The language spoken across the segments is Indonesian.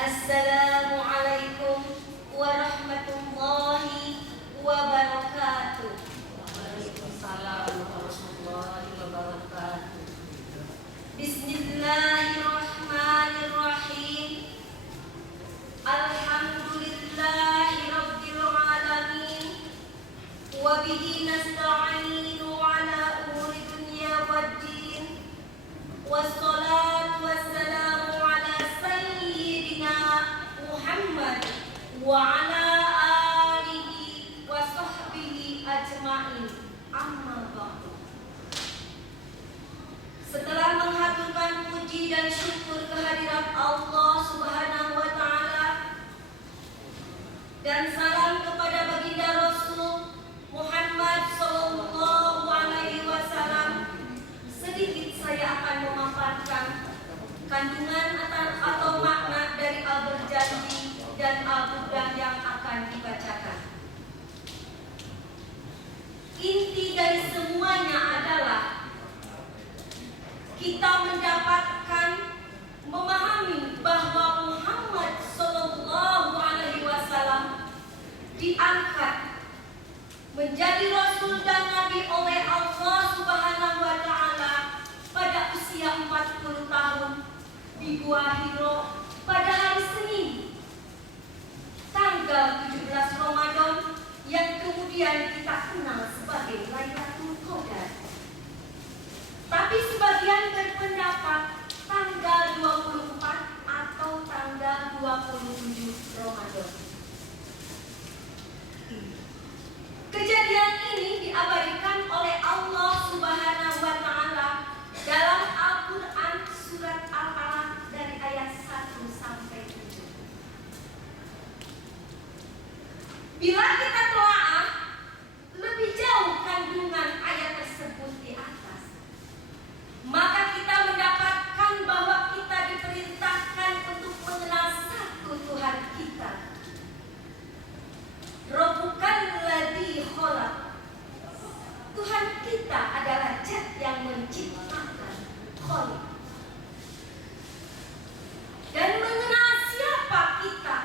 Assalamualaikum warahmatullahi wabarakatuh. Waalaikumsalam warahmatullahi wabarakatuh. Bismillahirrahmanirrahim. Alhamdulillahi rabbil alamin. Wa bihi nasta'inu ala umuri dunya waddin. Wassalatu wassalamu ala sayyidina Muhammad wa ala alihi wa sahbihi ajma'in. Amma ba'du. Setelah menghaturkan puji dan syukur kehadirat Allah Subhanahu wa taala dan salam kepada baginda Rasul Muhammad sallallahu alaihi wasallam, sedikit saya akan memaparkan kandungan atau makna dari Al-Berjanji dan Al-Burdah yang akan dibacakan. Inti dari semuanya adalah kita mendapatkan memahami bahwa Muhammad sallallahu alaihi wasallam diangkat menjadi Rasul dan Nabi oleh Allah Subhanahu wa taala pada usia 40 tahun di Gua Hiro pada hari Senin tanggal 17 Ramadan yang kemudian kita kenal sebagai Lailatul Qadar. Tapi sebagian berpendapat tanggal 24 atau tanggal 27 Ramadan. Kejadian ini diabadikan oleh Allah Subhanahu wa taala dalam Al-Qur'an surat Al-Alaq dari ayat 1 sampai 7. Bila kita telaah lebih jauh kandungan ayat tersebut di atas, maka kita mendapatkan bahwa kita diperintahkan untuk mengenal satu Tuhan kita. Rabbukan ladzi khalaq. Tuhan kita adalah zat yang menciptakan, khaliq. Dan mengenal siapa kita.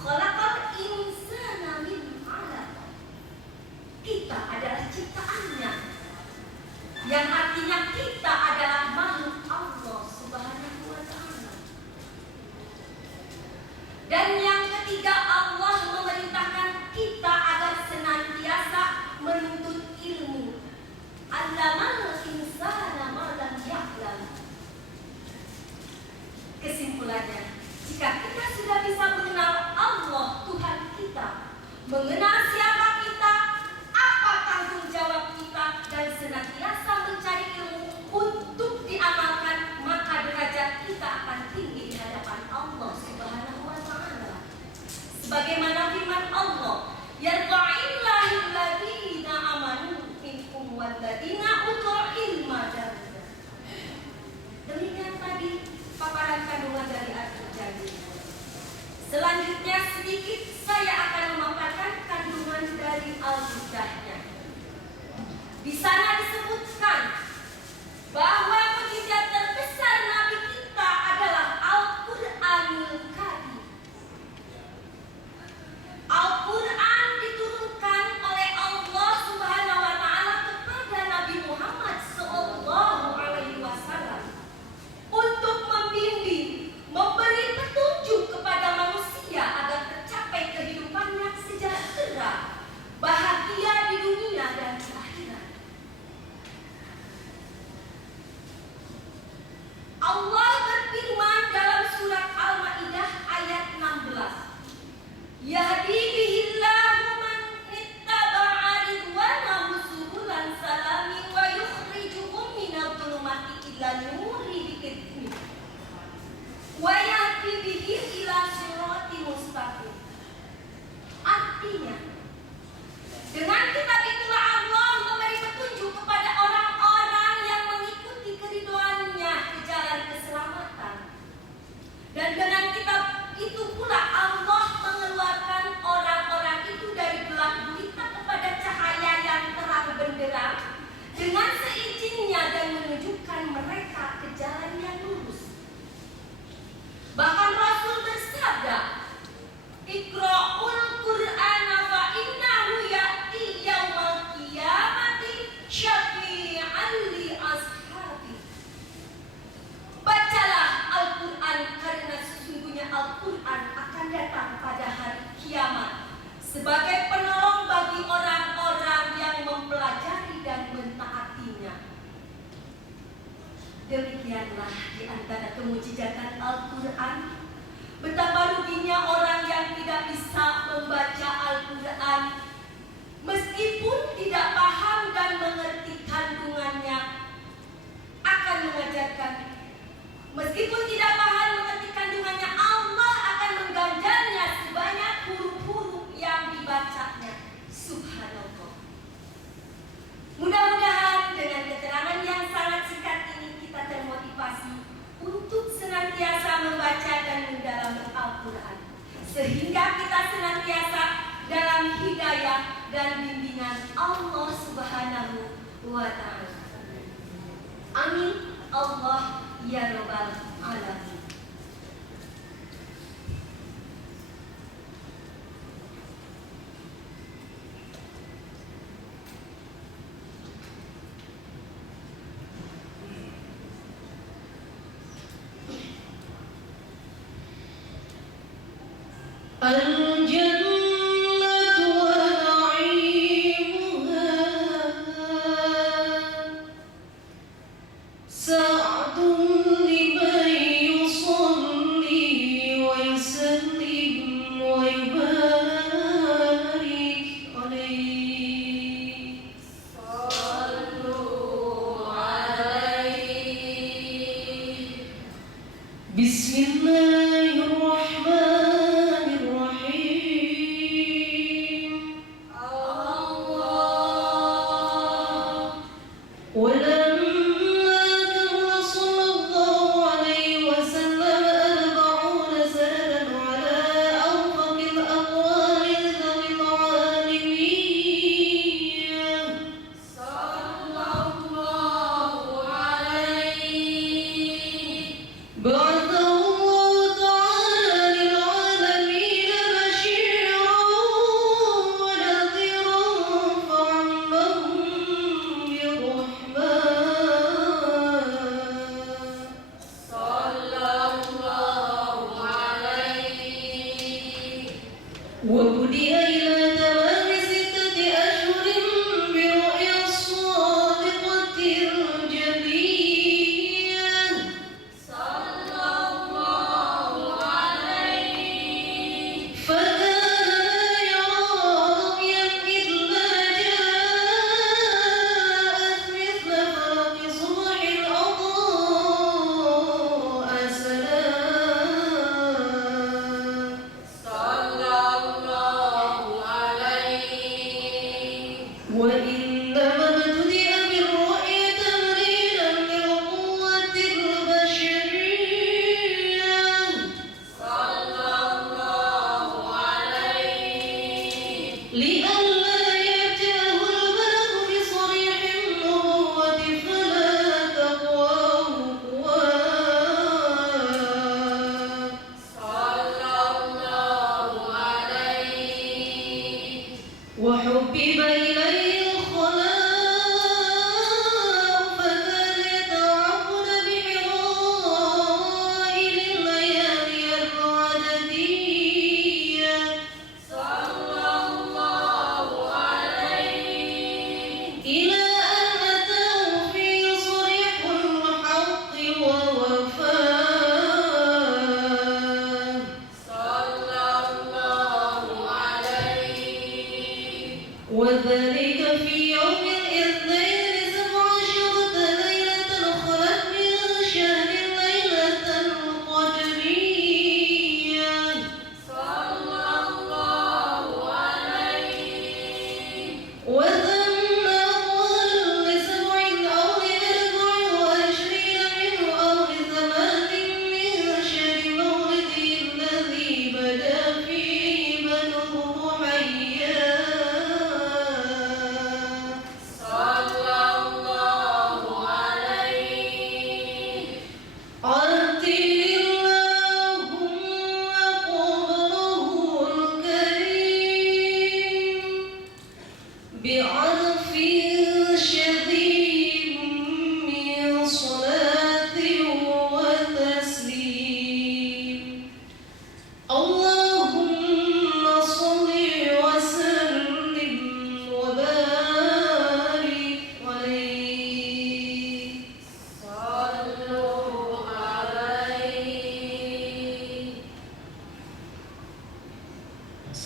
Khalaqal insana min 'alaq. Kita adalah ciptaannya, yang artinya kita adalah makhluk Allah Subhanahu wa taala. Dan yang ketiga, Allah memerintahkan kita agar senantiasa menuntut ilmu. Allamal insana ma lam ya'lam. Kesimpulannya, jika kita sudah bisa mengenal Allah Tuhan kita, mengenal siapa kita, apa tanggung jawab kita, dan senantiasa mencari ilmu untuk diamalkan, maka derajat kita akan tinggi di hadapan Allah Subhanahu wa taala. Sebagaimana firman Allah, yarfa'illahu alladziina amanu minkum walladzina utul ilma darajat. Demikian tadi paparan kandungan dari Al-Berjanji. Selanjutnya sedikit saya akan memaparkan kandungan dari Al-Burdahnya. Di sana disebutkan bahwa mukjizat terbesar Nabi kita adalah Al-Qur'anul Karim. Al-Quran diturunkan oleh Allah Subhanahu wa taala kepada Nabi Muhammad sallallahu alaihi wasallam untuk membimbing, memberi petunjuk kepada manusia agar tercapai kehidupan yang sejahtera, bahagia di dunia dan di akhirat. Al-Quran akan datang pada hari kiamat sebagai penolong bagi orang-orang yang mempelajari dan mentaatinya. Demikianlah di antara kemujizatan Al-Quran. Betapa ruginya orang yang tidak bisa membaca Al-Quran, meskipun tidak paham dan mengerti kandungannya, akan mengajarkan. Meskipun tidak paham mengerti kandungannya, Allah akan mengganjarnya sebanyak huruf-huruf yang dibacanya. Subhanallah. Mudah-mudahan dengan keterangan yang sangat singkat ini kita termotivasi untuk senantiasa membaca dan mendalami Al-Quran, sehingga kita senantiasa dalam hidayah dan bimbingan Allah Subhanahu wa Ta'ala. Amin. Allah ya Rabbal Alamin. الجنة ونعيمها سعد لمن يصلي ويسلم ويبارك عليه. صلوا عليه. بسم الله الرحمن الرحيم. الله. ولما كمل صلى الله عليه وسلم 40 سنة على أوفق الأقوال ذوي العالمية. صلى الله عليه. بعثه الله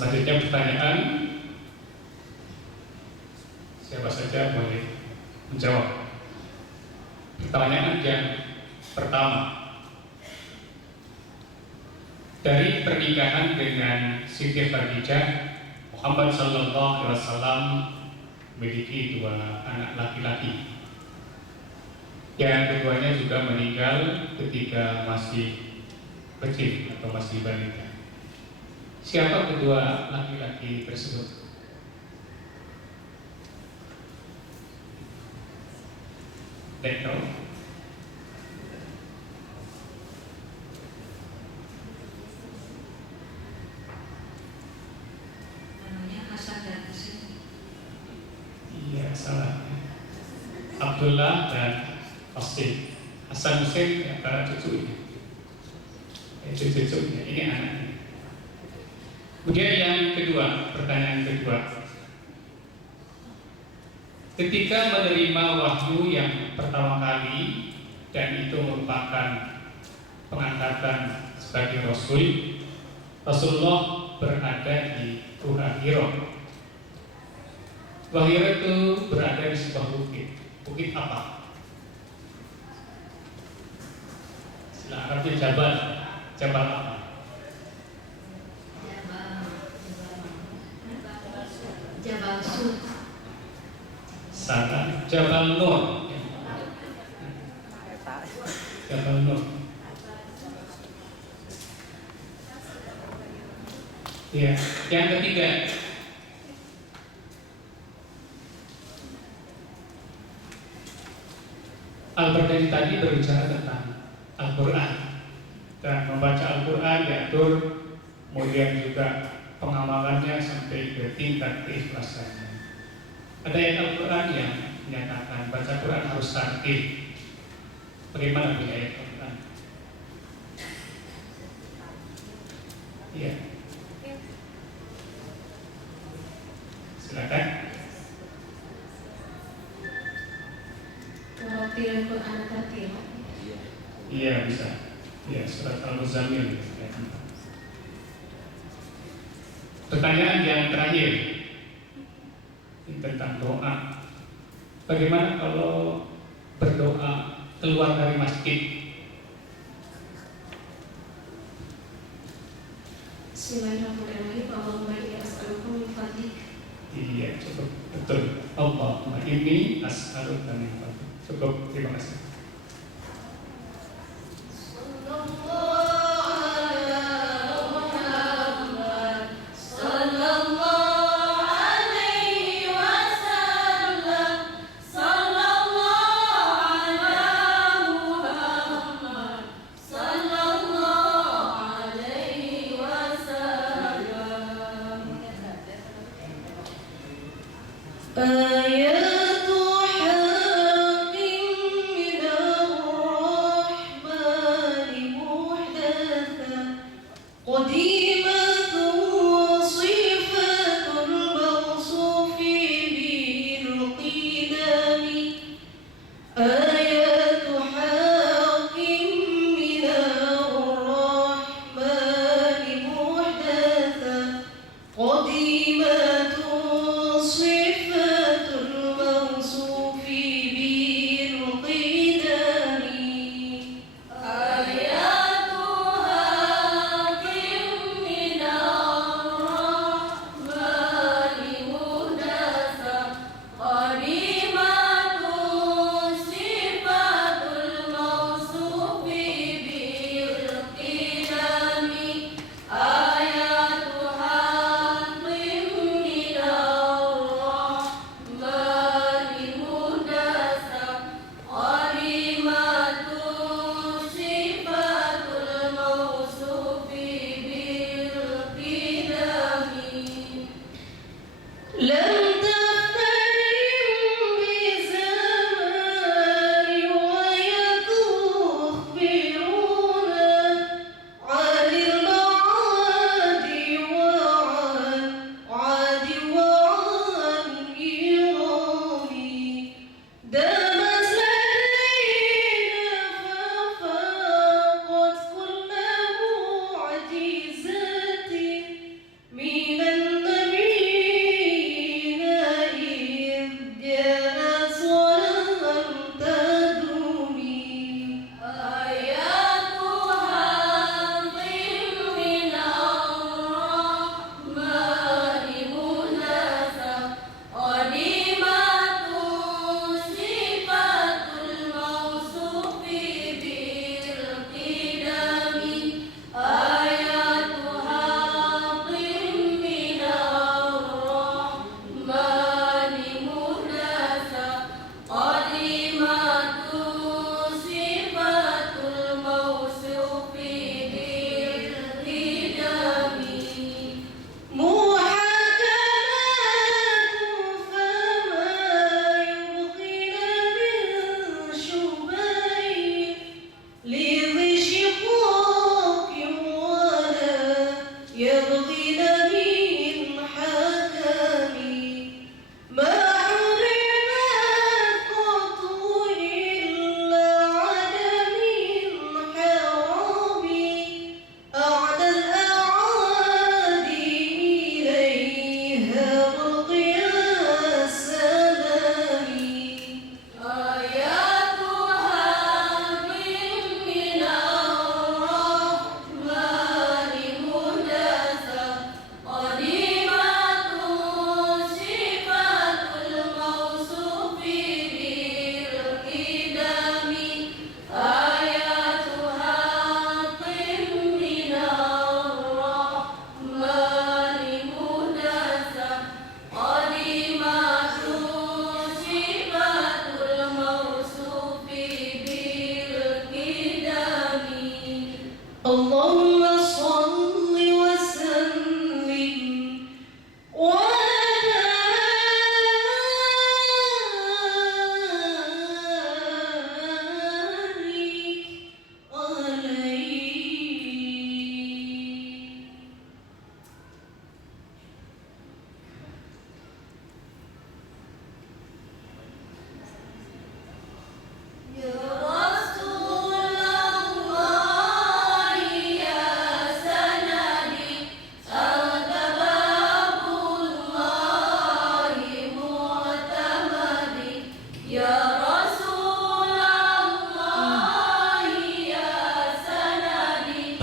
Selanjutnya pertanyaan, siapa saja boleh menjawab. Pertanyaan yang pertama, dari pernikahan dengan Siti Khadijah, Muhammad Sallallahu Alaihi Wasallam memiliki 2 anak laki-laki. Yang keduanya juga meninggal ketika masih kecil atau masih balita. Siapa kedua laki-laki tersebut? Dekno. Namanya Hasan dan Husain. Iya, salah. Abdullah dan Husain. Hasan Husain antara cucunya. Itu cucunya, ini anaknya. Kemudian yang kedua, pertanyaan kedua. Ketika menerima wahyu yang pertama kali, dan itu merupakan pengangkatan sebagai Rasul, Rasulullah berada di Gua Hira. Gua Hira itu berada di sebuah bukit. Bukit apa? Istilah Arabnya Jabal. Jabal apa? Jabal Sur. Salah, Jabal Nur. Jabal Nur. Ya, yang ketiga, Al-Bardani tadi berbicara tentang Al-Quran dan membaca Al-Quran diatur, kemudian juga pengamalannya sampai ke tingkat keikhlasannya. Ada ayat Al-Quran yang menyatakan baca Quran harus tartil. Bagaimana punya ayat Al-Quran? Iya. Silakan. Warotil Quran tartil. Iya, bisa. Iya, surat Al-Muzammil. Pertanyaan yang terakhir tentang doa. Bagaimana kalau berdoa keluar dari masjid? Bismillahirrahmanirrahim. Allahumma inni as'aluka min fadlik. Iya, cukup. Betul. Allahumma inni as'aluka min fadlik. Cukup, terima kasih.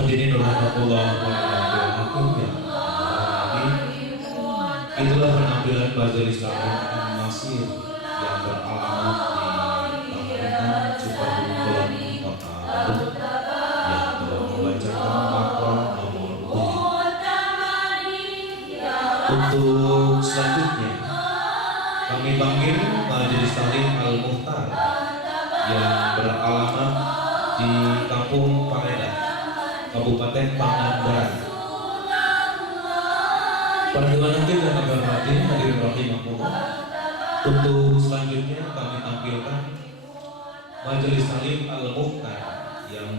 Hadirin rahimakumullah wa iyyakum. Itulah penampilan majelis taklim An-Nasir yang beralamat di bangunan Sukabumi Kota Bandung yang telah membacakan makro nomor 7. Untuk selanjutnya kami panggil majelis taklim Al-Muhtar yang beralamat di Kampung Pangedah, Kabupaten Pangandaran. Para dewan hakim yang kami hormati, hadirin rahimakumullah. Untuk selanjutnya kami tampilkan majelis taklim Al-Muhtar yang